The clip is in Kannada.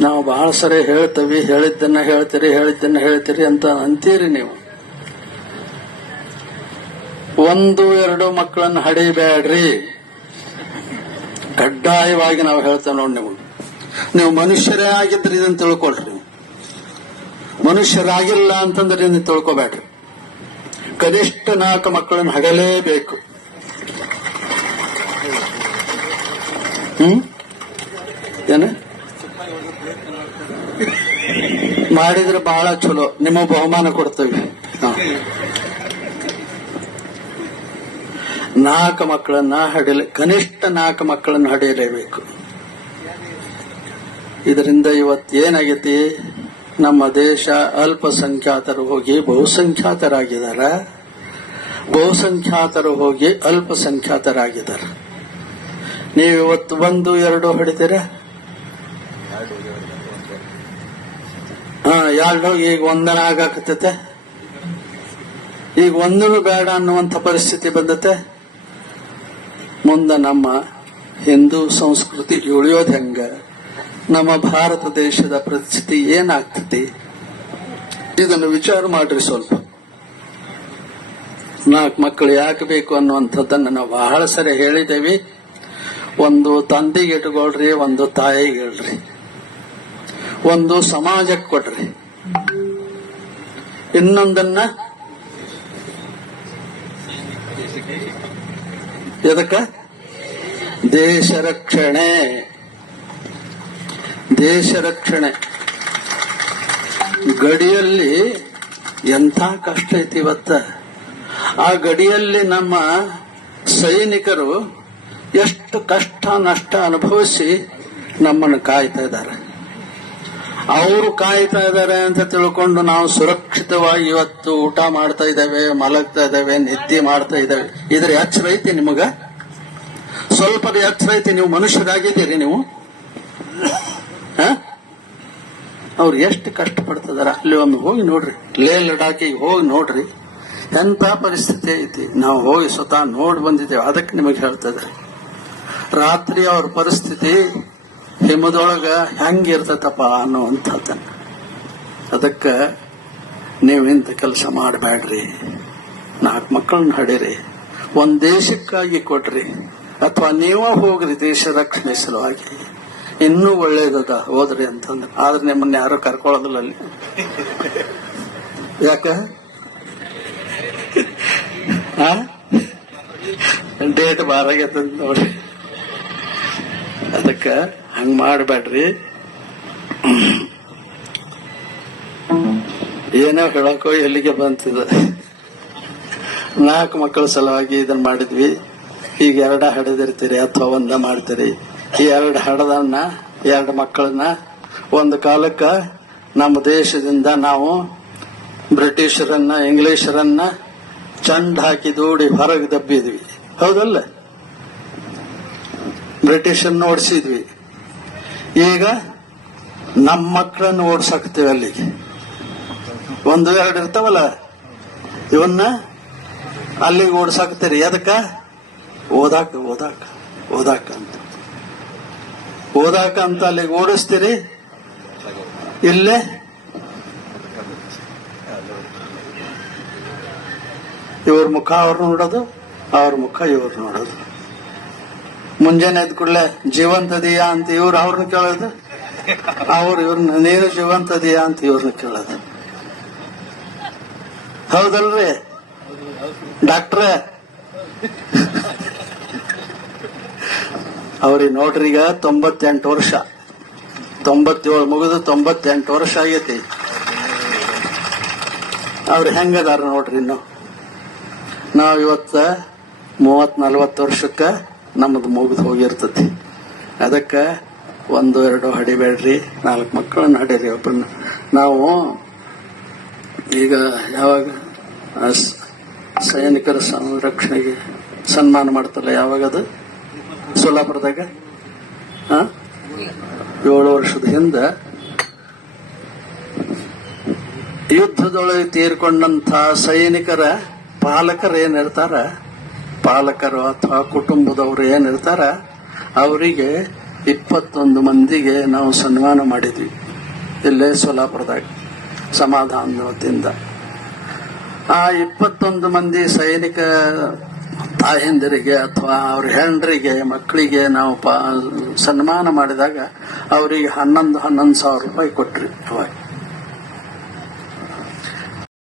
ನಾವು ಬಹಳ ಸರಿ ಹೇಳ್ತೀವಿ, ಹೇಳಿದ್ದನ್ನ ಹೇಳ್ತೀರಿ ಹೇಳಿದ್ದನ್ನ ಹೇಳ್ತೀರಿ ಅಂತ ಅಂತೀರಿ ನೀವು. ಒಂದು, ಎರಡು ಮಕ್ಕಳನ್ನ ಹಡಿಬೇಡ್ರಿ. ಕಡ್ಡಾಯವಾಗಿ ನಾವು ಹೇಳ್ತೇವೆ ನೋಡಿ ನೀವು ನೀವು ಮನುಷ್ಯರೇ ಆಗಿದ್ರಿ ಇದನ್ನು ತಿಳ್ಕೊಳ್ರಿ. ಮನುಷ್ಯರಾಗಿಲ್ಲ ಅಂತಂದ್ರೆ ಇದನ್ನು ತಿಳ್ಕೊಬೇಡ್ರಿ. ಕನಿಷ್ಠ ನಾಲ್ಕು ಮಕ್ಕಳನ್ನು ಹಗಲೇಬೇಕು. ಹ್ಮ್? ಏನ? ಮಾಡಿದ್ರೆ ಬಹಳ ಚಲೋ. ನಿಮ್ಮ ಬಹುಮಾನ ಕೊಡ್ತೇವೆ. ನಾಲ್ಕು ಮಕ್ಕಳನ್ನ ಹಡಿಲೆ, ಕನಿಷ್ಠ ನಾಲ್ಕು ಮಕ್ಕಳನ್ನ ಹಡಿಯಲೇಬೇಕು. ಇದರಿಂದ ಇವತ್ತು ಏನಾಗೈತಿ? ನಮ್ಮ ದೇಶ ಅಲ್ಪಸಂಖ್ಯಾತರು ಹೋಗಿ ಬಹುಸಂಖ್ಯಾತರಾಗಿದ್ದಾರ. ಬಹುಸಂಖ್ಯಾತರು ಹೋಗಿ ಅಲ್ಪಸಂಖ್ಯಾತರಾಗಿದ್ದಾರೆ. ನೀವು ಇವತ್ತು ಒಂದು, ಎರಡು ಹೊಡಿತೀರ? ಎರಡು ಈಗ ಒಂದನ ಆಗಾಕತ್ತೈತೆ. ಈಗ ಒಂದನು ಬೇಡ ಅನ್ನುವಂಥ ಪರಿಸ್ಥಿತಿ ಬಂದತೆ. ಮುಂದೆ ನಮ್ಮ ಹಿಂದೂ ಸಂಸ್ಕೃತಿ ಉಳಿಯೋದು ಹೆಂಗ? ನಮ್ಮ ಭಾರತ ದೇಶದ ಪರಿಸ್ಥಿತಿ ಏನಾಗ್ತತಿ? ಇದನ್ನು ವಿಚಾರ ಮಾಡ್ರಿ ಸ್ವಲ್ಪ. ನಾಲ್ಕು ಮಕ್ಕಳು ಯಾಕೆ ಬೇಕು ಅನ್ನುವಂಥದ್ದನ್ನು ನಾವು ಬಹಳ ಸರಿ ಹೇಳಿದ್ದೇವೆ. ಒಂದು ತಂದೆಗೆ ಇಟ್ಕೊಳ್ರಿ, ಒಂದು ತಾಯಿಗೆ ಹೇಳ್ರಿ. ಒಂದು ಸಮಾಜಕ್ಕೆ ಕೊಟ್ರಿ. ಇನ್ನೊಂದನ್ನ ಎದಕ್ಕ? ದೇಶ ರಕ್ಷಣೆ. ದೇಶ ರಕ್ಷಣೆ. ಗಡಿಯಲ್ಲಿ ಎಂಥ ಕಷ್ಟ ಐತಿ ಇವತ್ತ? ಆ ಗಡಿಯಲ್ಲಿ ನಮ್ಮ ಸೈನಿಕರು ಎಷ್ಟು ಕಷ್ಟ ನಷ್ಟ ಅನುಭವಿಸಿ ನಮ್ಮನ್ನು ಕಾಯ್ತಾ ಇದ್ದಾರೆ. ಅವರು ಕಾಯ್ತಾ ಇದ್ದಾರೆ ಅಂತ ತಿಳ್ಕೊಂಡು ನಾವು ಸುರಕ್ಷಿತವಾಗಿ ಇವತ್ತು ಊಟ ಮಾಡ್ತಾ ಇದ್ದೇವೆ, ಮಲಗ್ತಾ ಇದ್ದೇವೆ, ನಿದ್ದೆ ಮಾಡ್ತಾ ಇದ್ದೇವೆ. ಇದ್ರ ಎಚ್ಚರ ಐತಿ ನಿಮಗ? ಸ್ವಲ್ಪ ಎಚ್ಚರ ಐತಿ ನೀವು ಮನುಷ್ಯರಾಗಿದ್ದೀರಿ ನೀವು? ಅವ್ರು ಎಷ್ಟು ಕಷ್ಟ ಪಡ್ತಿದಾರ ಅಲ್ಲಿ ಒಂದು ಹೋಗಿ ನೋಡ್ರಿ. ಲೇ ಲಡಾಖಿಗೆ ಹೋಗಿ ನೋಡ್ರಿ. ಎಂತ ಪರಿಸ್ಥಿತಿ ಐತಿ? ನಾವು ಹೋಗಿ ಸ್ವತಃ ನೋಡಿ ಬಂದಿದ್ದೇವೆ. ಅದಕ್ಕೆ ನಿಮಗೆ ಹೇಳ್ತಾ ರಾತ್ರಿ ಅವ್ರ ಪರಿಸ್ಥಿತಿ ಹಿಮದೊಳಗ ಹೆಂಗಿರ್ತತಪ್ಪ ಅನ್ನುವಂಥದ್ದನ್ನ. ಅದಕ್ಕ ನೀವು ಇಂಥ ಕೆಲಸ ಮಾಡಬೇಡ್ರಿ ನಾಲ್ಕು ಮಕ್ಕಳನ್ನ ಹಡಿರಿ. ಒಂದು ದೇಶಕ್ಕಾಗಿ ಕೊಡ್ರಿ ಅಥವಾ ನೀವೇ ಹೋಗ್ರಿ ದೇಶ ರಕ್ಷಣೆ ಸಲುವಾಗಿ. ಇನ್ನೂ ಒಳ್ಳೇದದ ಹೋದ್ರಿ ಅಂತಂದ್ರೆ. ಆದ್ರೆ ನಿಮ್ಮನ್ನ ಯಾರು ಕರ್ಕೊಳ್ಳೋದಿಲ್ಲ ಅಲ್ಲಿ. ಯಾಕ? ಡೇಟ್ ಬಾರಾಗೈತೆ ನೋಡಿ ಅದಕ್ಕ ಹಂಗ ಮಾಡಬೇಡ್ರಿ. ಏನೋ ಹೇಳಕ್ಕೋ ಎಲ್ಲಿಗೆ ಬಂತಿದ. ನಾಲ್ಕು ಮಕ್ಕಳ ಸಲುವಾಗಿ ಇದನ್ನ ಮಾಡಿದ್ವಿ. ಈಗ ಎರಡ ಹಡದಿರ್ತೀರಿ ಅಥವಾ ಒಂದ ಮಾಡ್ತೀರಿ. ಈ ಎರಡು ಹಡದನ್ನ, ಎರಡು ಮಕ್ಕಳನ್ನ ಒಂದು ಕಾಲಕ್ಕ ನಮ್ಮ ದೇಶದಿಂದ ನಾವು ಬ್ರಿಟಿಷರನ್ನ, ಇಂಗ್ಲಿಷರನ್ನ ಚಂಡ್ ಹಾಕಿ ದೂಡಿ ಹೊರಗೆ ದಬ್ಬಿದ್ವಿ. ಹೌದಲ್ಲ? ಬ್ರಿಟಿಷರನ್ನ ಓಡಿಸಿದ್ವಿ. ಈಗ ನಮ್ಮ ಮಕ್ಕಳನ್ನು ಓಡಿಸಾಕ್ತೇವೆ ಅಲ್ಲಿಗೆ. ಒಂದು ಎರಡು ಇರ್ತಾವಲ್ಲ? ಇವನ್ನ ಅಲ್ಲಿಗೆ ಓಡಿಸಾಕ್ತೀರಿ. ಅದಕ್ಕ ಓದಾಕ ಓದಾಕ ಓದಾಕ ಅಂತ. ಓದಾಕ ಅಂತ ಅಲ್ಲಿಗೆ ಓಡಿಸ್ತೀರಿ. ಇಲ್ಲೇ? ಇವ್ರ ಮುಖ ಅವ್ರು ನೋಡೋದು, ಅವ್ರ ಮುಖ ಇವ್ರು ನೋಡೋದು. ಮುಂಜಾನೆ ಎದ್ದ ಕೂಡಲೇ, ಜೀವಂತದೀಯಾ? ಅಂತ ಇವ್ರು ಅವ್ರನ್ನ ಕೇಳೋದು. ಅವ್ರು ಇವ್ರನ್ನ ನೀನು ಜೀವಂತದೀಯಾ? ಅಂತ ಇವ್ರನ್ನ ಕೇಳೋದು. ಹೌದಲ್ರಿ? ಡಾಕ್ಟ್ರೇ? ಅವ್ರಿಗೆ ನೋಡ್ರಿ ಈಗ ತೊಂಬತ್ತೆಂಟು ವರ್ಷ. ತೊಂಬತ್ತೇಳು, ಮುಗಿದು ತೊಂಬತ್ತೆಂಟು ವರ್ಷ ಆಗೈತಿ. ಅವ್ರು ಹೆಂಗದಾರ ನೋಡ್ರಿ ಇನ್ನು? ನಾವ್ ಇವತ್ತ ಮೂವತ್ ನಲ್ವತ್ತು ವರ್ಷಕ್ಕ ನಮ್ಮದು ಮುಗಿದು ಹೋಗಿರ್ತತಿ. ಅದಕ್ಕ ಒಂದು, ಎರಡು ಹಡಿಬೇಡ್ರಿ, ನಾಲ್ಕು ಮಕ್ಕಳನ್ನ ಹಡೀರಿ ಒಬ್ಬರನ್ನ ನಾವು ಈಗ ಯಾವಾಗ ಸೈನಿಕರ ಸಂರಕ್ಷಣೆಗೆ ಸನ್ಮಾನ ಮಾಡ್ತಲ್ಲ ಯಾವಾಗ ಅದು ಸೋಲಾಪುರದಾಗ? ಏಳು ವರ್ಷದ ಹಿಂದೆ ಯುದ್ಧದೊಳಗೆ ತೀರ್ಕೊಂಡಂತ ಸೈನಿಕರ ಪಾಲಕರು ಏನಿರ್ತಾರ ಪಾಲಕರು ಅಥವಾ ಕುಟುಂಬದವರು ಏನಿರ್ತಾರ ಅವರಿಗೆ ಇಪ್ಪತ್ತೊಂದು ಮಂದಿಗೆ ನಾವು ಸನ್ಮಾನ ಮಾಡಿದ್ವಿ. ಇಲ್ಲೇ ಸೋಲಾಪುರದಾಗ ಸಮಾಧಾನದ ವತಿಯಿಂದ ಆ ಇಪ್ಪತ್ತೊಂದು ಮಂದಿ ಸೈನಿಕ ತಾಯಂದಿರಿಗೆ ಅಥವಾ ಅವ್ರ ಹೆಂಡರಿಗೆ, ಮಕ್ಕಳಿಗೆ ನಾವು ಪಾ, ಸನ್ಮಾನ ಮಾಡಿದಾಗ, ಅವರಿಗೆ ಹನ್ನೊಂದು ಹನ್ನೊಂದು ಸಾವಿರ ರೂಪಾಯಿ ಕೊಟ್ರಿ ಅವಾಗ.